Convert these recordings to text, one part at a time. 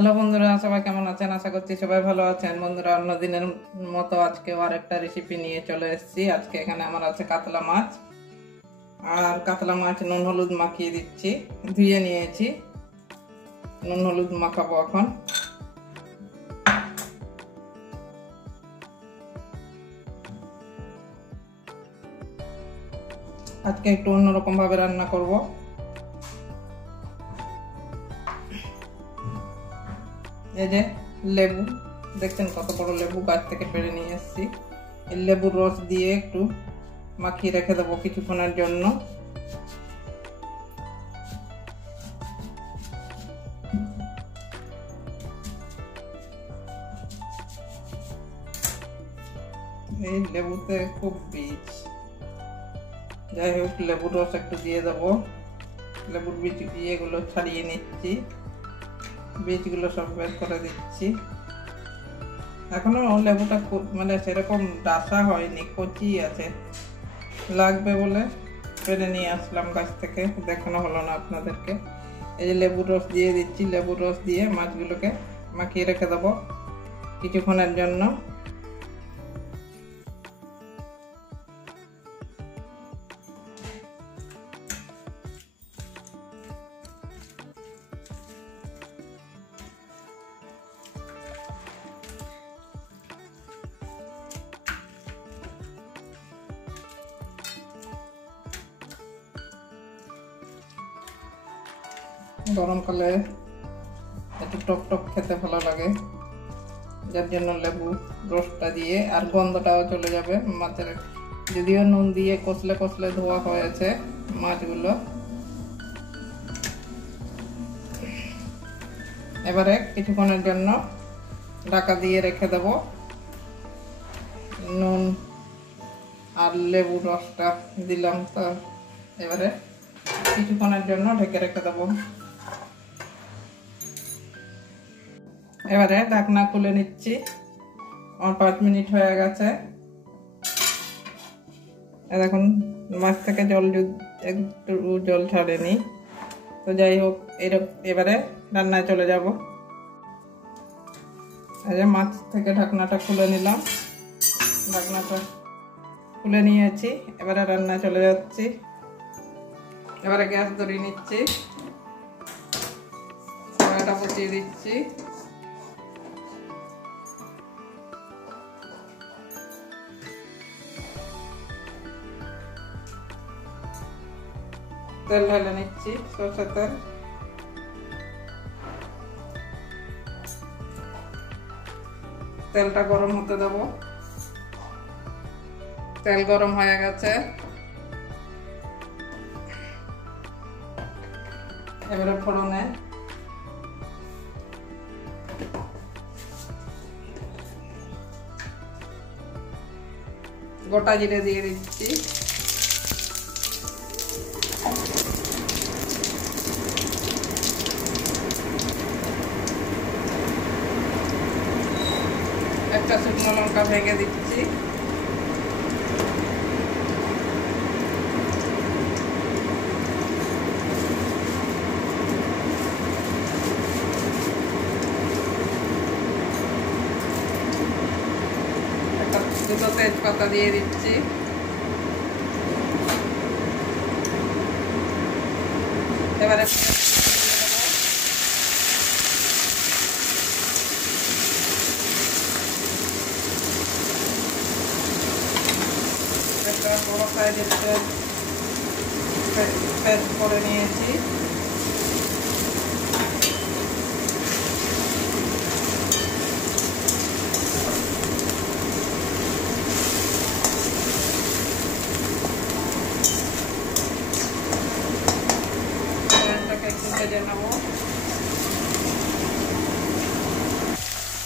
Hello বন্ধুরা, সবাই কেমন আছেন? আশা করছি সবাই ভালো আছেন। বন্ধুরা, অন্য দিনের মতো আজকে আরেকটা রেসিপি নিয়ে চলে এসেছি। আজকে এখানে আমার আছে কাতলা মাছ, আর কাতলা মাছ নুন হলুদ মাখিয়ে দিচ্ছি। ধুয়ে নিয়েছি, নুন হলুদ মাখাবো এখন। আজকে একটু অন্যরকম ভাবে রান্না করব। এই যে লেবু দেখছেন, কত বড় লেবু গাছ থেকে পেড়ে নিয়ে এসেছি। এই লেবুর রস দিয়ে একটু মাখিয়ে রেখে দেবো কিছুক্ষণের জন্য। এই লেবুতে খুব বীজ, যাই হোক লেবুর রস একটু দিয়ে দেবো। লেবুর বীজ দিয়ে এগুলো ছাড়িয়ে নিচ্ছি, বীজগুলো সব বের করে দিচ্ছি। এখনো লেবুটা মানে সেরকম ডাসা হয়নি, কচি আছে, লাগবে বলে পেরে নিয়ে আসলাম গাছ থেকে, দেখানো হলো না আপনাদেরকে। এই যে লেবুর রস দিয়ে দিচ্ছি। লেবুর রস দিয়ে মাছগুলোকে মাখিয়ে রেখে দেবো কিছুক্ষণের জন্য। গরমকালে একটু টক টক খেতে ভালো লাগে, যার জন্য লেবু রসটা দিয়ে, আর গন্ধটাও চলে যাবে মাছের। যদিও নুন দিয়ে কষলে কষলে ধোয়া হয়েছে মাছগুলো। এবারে কিছুক্ষণের জন্য ঢাকা দিয়ে রেখে দেব। নুন আর লেবু রসটা দিলাম তো, এবারে কিছুক্ষণের জন্য ঢেকে রেখে দেবো। এবারে ঢাকনা খুলে নিচ্ছি। আমার 5 মিনিট হয়ে গেছে। দেখুন মাছ থেকে একটু জল ছাড়েনি। তো যাই হোক, এবারে রান্নায় চলে যাব। এই যে মাছ থেকে ঢাকনাটা খুলে নিলাম, ঢাকনাটা খুলে নিয়েছি। এবারে রান্নায় চলে যাচ্ছি। এবারে গ্যাস ধরিয়ে নিচ্ছি, কড়াইটা বসিয়ে দিচ্ছি। তেল ঢেলে নিচ্ছি, সরষের তেল। তেলটা গরম হতে দেব। তেল গরম হয়ে গেছে, এবারে ফোড়নে গোটা জিরে দিয়ে দিচ্ছি। একটা শুকনো লঙ্কা ভেঙে দিচ্ছি। দুটো তেজপাতা দিয়ে দিচ্ছি। এবারে একটা বড় সাইজের পেস্ট করে নিয়েছি।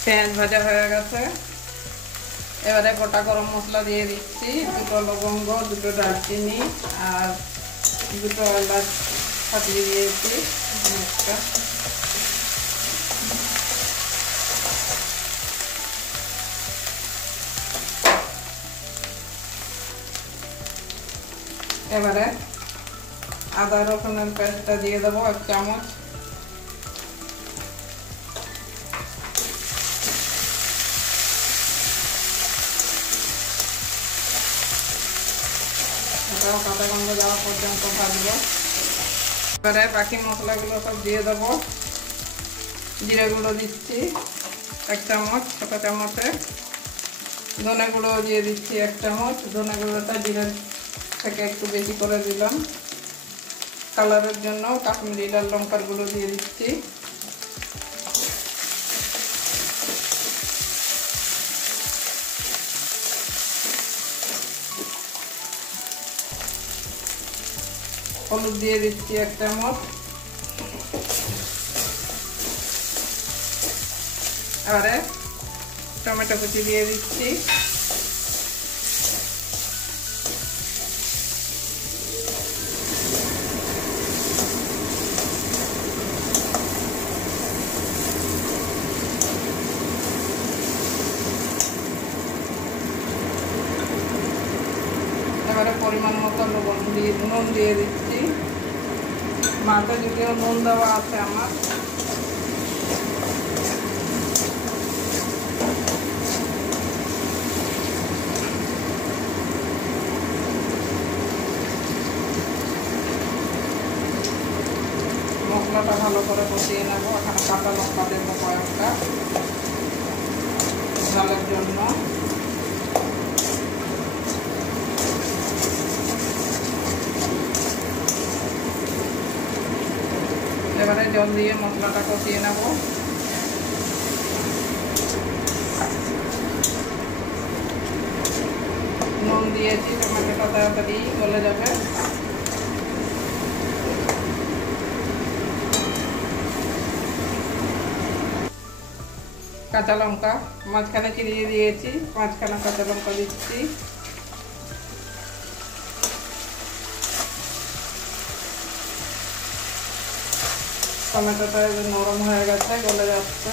পেঁয়াজ ভাজা হয়ে গেছে। এবারে গোটা গরম মশলা দিয়ে দিচ্ছি। 2টো লবঙ্গ, 2টো দারচিনি আর 2টো এলাচ ফাটিয়ে দিয়েছি। এবারে আদা রসুনের পেস্টটা দিয়ে দেবো 1 চামচ। এটাও কাঁচা গন্ধ যাওয়া পর্যন্ত ভাজবো। এবারে বাকি মশলাগুলো সব দিয়ে দেবো। জিরে গুঁড়ো দিচ্ছি 1 চামচ, ছোট চামচে। ধনে গুঁড়ো দিয়ে দিচ্ছি 1 চামচ। ধনে গুঁড়োটা জিরের থেকে একটু বেশি করে দিলাম। কালারের জন্য কাশ্মীরি লাল লঙ্কার গুঁড়ো দিয়ে দিচ্ছি। হলুদ দিয়ে দিচ্ছি 1 চামচ। এবারে টমেটো কুচি দিয়ে দিচ্ছি। এবারে পরিমাণ মতো নুন দিয়ে দিচ্ছি। মাছে যদিও নুন দেওয়া আছে আমার। মশলাটা ভালো করে কষিয়ে নেবো। এখানে কাঁচা লঙ্কা দেবো কয়েকটা ঝালের জন্য। এবারে জল দিয়ে মশলাটা কষিয়ে নেব। নুন দিয়েছি, টমেটোটা তাড়াতাড়ি গলে যাবে। কাঁচা লঙ্কা মাঝখানে চিরিয়ে দিয়েছি, 5খানা কাঁচা লঙ্কা দিচ্ছি। টমেটোটা নরম হয়ে গেছে, গলে যাচ্ছে।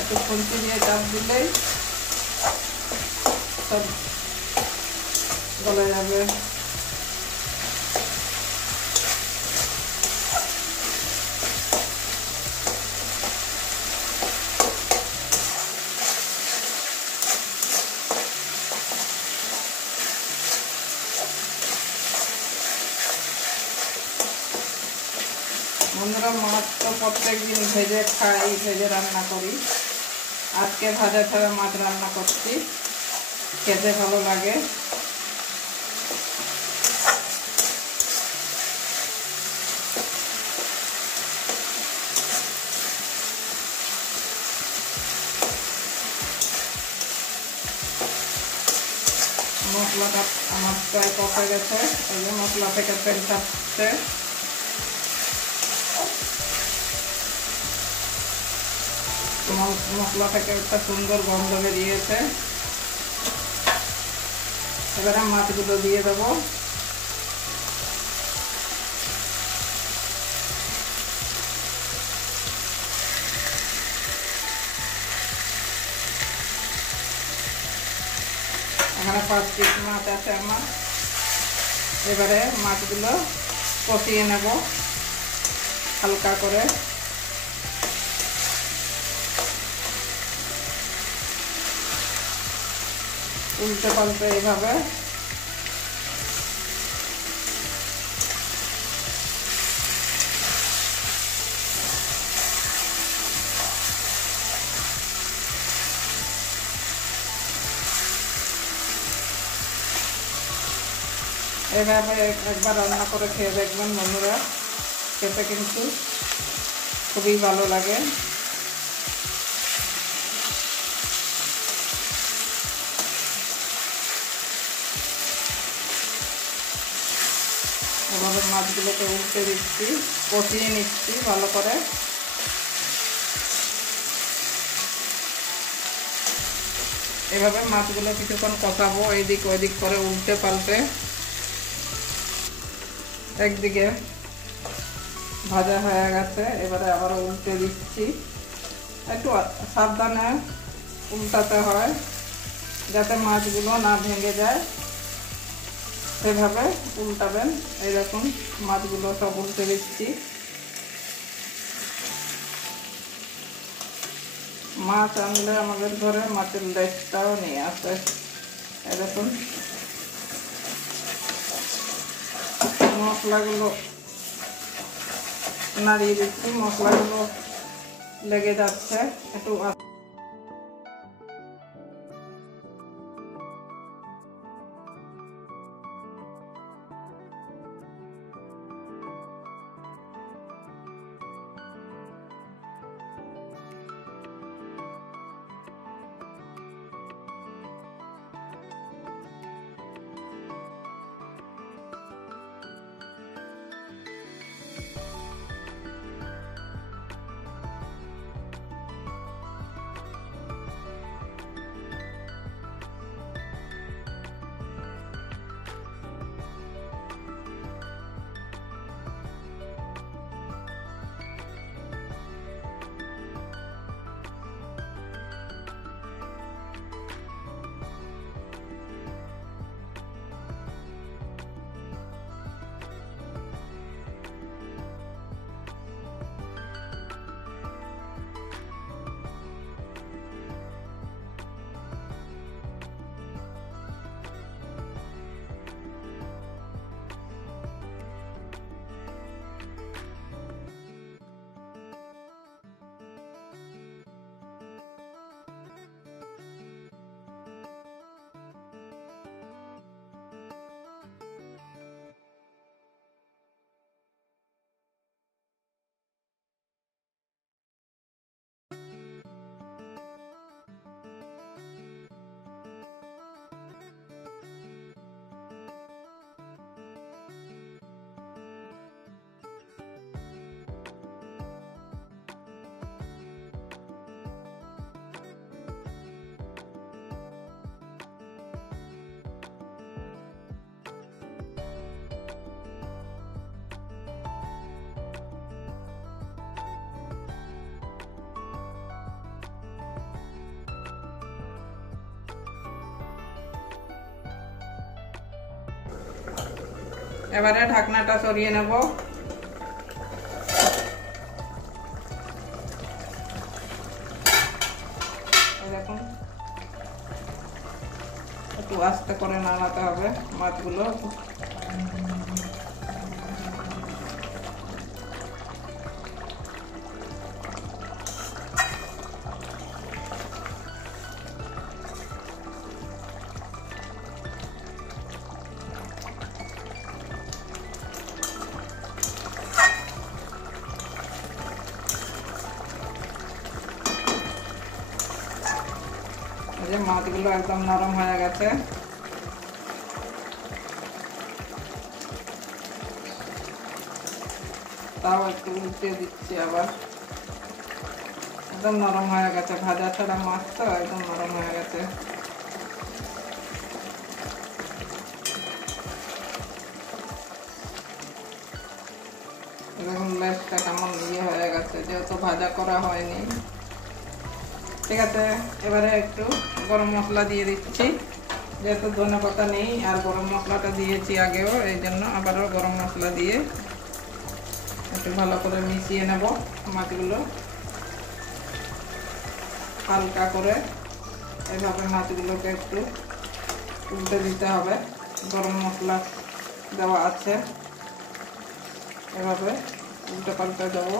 একটু খুন্তি দিয়ে চাপ দিলেই সব গলে যাবে। বন্ধুরা, মাছ তো প্রত্যেক দিন ভেজে খাই, ভেজে রান্না করি। আজকে ভাজা ছাড়া মাছ রান্না করছি, খেতে ভালো লাগে। মশলাটা আমার প্রায় কষে গেছে, এই যে মশলা থেকে তেল ছাড়ছে। মশলা থেকে একটা সুন্দর গন্ধ বেরিয়েছে। এবারে মাছগুলো দিয়ে দেবো। এখানে 5 পিস মাছ আছে আমার। এবারে মাছগুলো কষিয়ে নেব হালকা করে। উল্টে পাল্টে এইভাবে এভাবে একবার রান্না করে খেয়ে দেখবেন বন্ধুরা, খেতে কিন্তু খুবই ভালো লাগে। এভাবে মাছগুলোকে উল্টে দিচ্ছি, কষিয়ে নিচ্ছি ভালো করে। এভাবে মাছগুলো কিছুক্ষণ কষাবো, এইদিক ওইদিক করে উল্টে পাল্টে। একদিকে ভাজা হয়ে গেছে, এবারে আবার উল্টে দিচ্ছি। একটু সাবধানে উল্টাতে হয় যাতে মাছগুলো না ভেঙে যায়, সেভাবে উল্টাবেন। এই দেখুন মাছগুলো সব উল্টে দিচ্ছি। মাছ আনলে আমাদের ঘরে মাছের লেজটাও নিয়ে আসে। এই দেখুন মশলাগুলো নাড়িয়ে দিচ্ছি, মশলাগুলো লেগে যাচ্ছে একটু। এবারে ঢাকনাটা সরিয়ে নেব। দেখুন একটু আস্তে করে নাড়াতে হবে মাছগুলো। মাছগুলো একদম নরম হয়ে গেছে। তাও একটু উল্টে দিচ্ছি আবার। একদম নরম হয়ে গেছে, ভাজা ছাড়া মাছ তো একদম নরম হয়ে গেছে। দেখুন লেজটা কেমন হয়ে গেছে, যেহেতু ভাজা করা হয়নি। ঠিক আছে, এবারে একটু গরম মশলা দিয়ে দিচ্ছি, যেহেতু ধনেপাতা নেই আর গরম মশলাটা দিয়েছি আগেও, এই জন্য আবারও গরম মশলা দিয়ে একটু ভালো করে মিশিয়ে নেব মাছগুলো। হালকা করে এভাবে মাছগুলোকে একটু উল্টে দিতে হবে। গরম মশলা দেওয়া আছে, এভাবে উল্টে পাল্টে দেবো।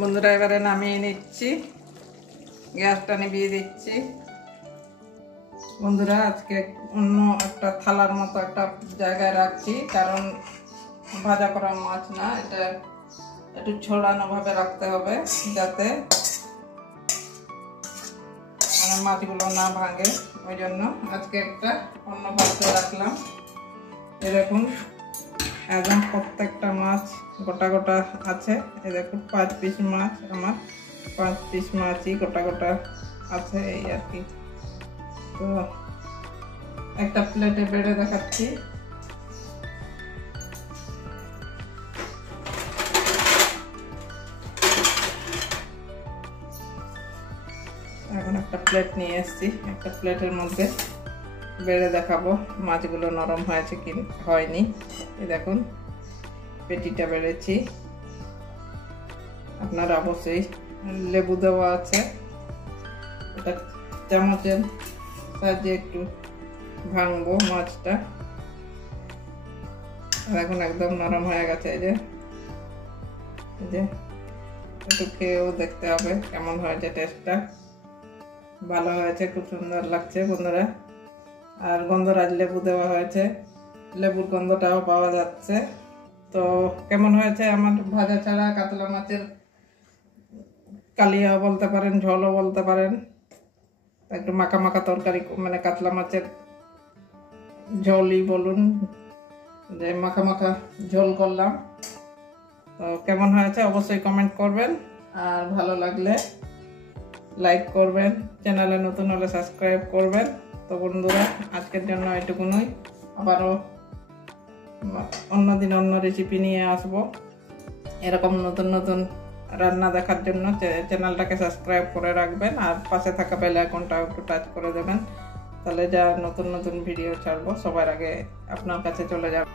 বন্ধুরা এবারে নামিয়ে নিচ্ছি, গ্যাসটা নিভিয়ে দিচ্ছি। বন্ধুরা আজকে অন্য একটা থালার মতো একটা জায়গায় রাখছি, কারণ ভাজা করা মাছ না, এটা একটু ছড়ানো ভাবে রাখতে হবে যাতে মাছগুলো না ভাঙে। ওই জন্য আজকে একটা অন্য পাত্রে রাখলাম। এরকম একদম প্রত্যেকটা মাছ গোটা গোটা আছে। এই দেখুন 5 পিস মাছ, আমার 5 পিস মাছই গোটা গোটা আছে, এই আর কি। তো একটা প্লেটে বেড়ে দেখাচ্ছি। এখন একটা প্লেট নিয়ে এসেছি, একটা প্লেটের মধ্যে বেড়ে দেখাবো মাছগুলো নরম হয়েছে কি হয়নি। এই দেখুন পেটিটা বেড়েছি। আপনারা অবশ্যই লেবু দেওয়া আছে, এটা চামচের সাহায্যে একটু ভাঙবো মাছটা। আর এখন একদম নরম হয়ে গেছে। এই যে একটু খেয়েও দেখতে হবে কেমন হয়েছে, টেস্টটা ভালো হয়েছে, খুব সুন্দর লাগছে বন্ধুরা। আর গন্ধরাজ লেবু দেওয়া হয়েছে, লেবুর গন্ধটাও পাওয়া যাচ্ছে। তো কেমন হয়েছে আমার ভাজা ছাড়া কাতলা মাছের কালিয়া বলতে পারেন, ঝোলও বলতে পারেন, একটু মাখা মাখা তরকারি, মানে কাতলা মাছের ঝোলই বলুন, যে মাখা মাখা ঝোল করলাম। তো কেমন হয়েছে অবশ্যই কমেন্ট করবেন, আর ভালো লাগলে লাইক করবেন, চ্যানেলে নতুন হলে সাবস্ক্রাইব করবেন। তো বন্ধুরা আজকের জন্য এটুকুনই, আবারও অন্যদিন অন্য রেসিপি নিয়ে আসবো। এরকম নতুন নতুন রান্না দেখার জন্য চ্যানেলটাকে সাবস্ক্রাইব করে রাখবেন, আর পাশে থাকা বেল আইকনটা একটু টাচ করে দেবেন, তাহলে যা নতুন নতুন ভিডিও ছাড়বো সবার আগে আপনার কাছে চলে যাবে।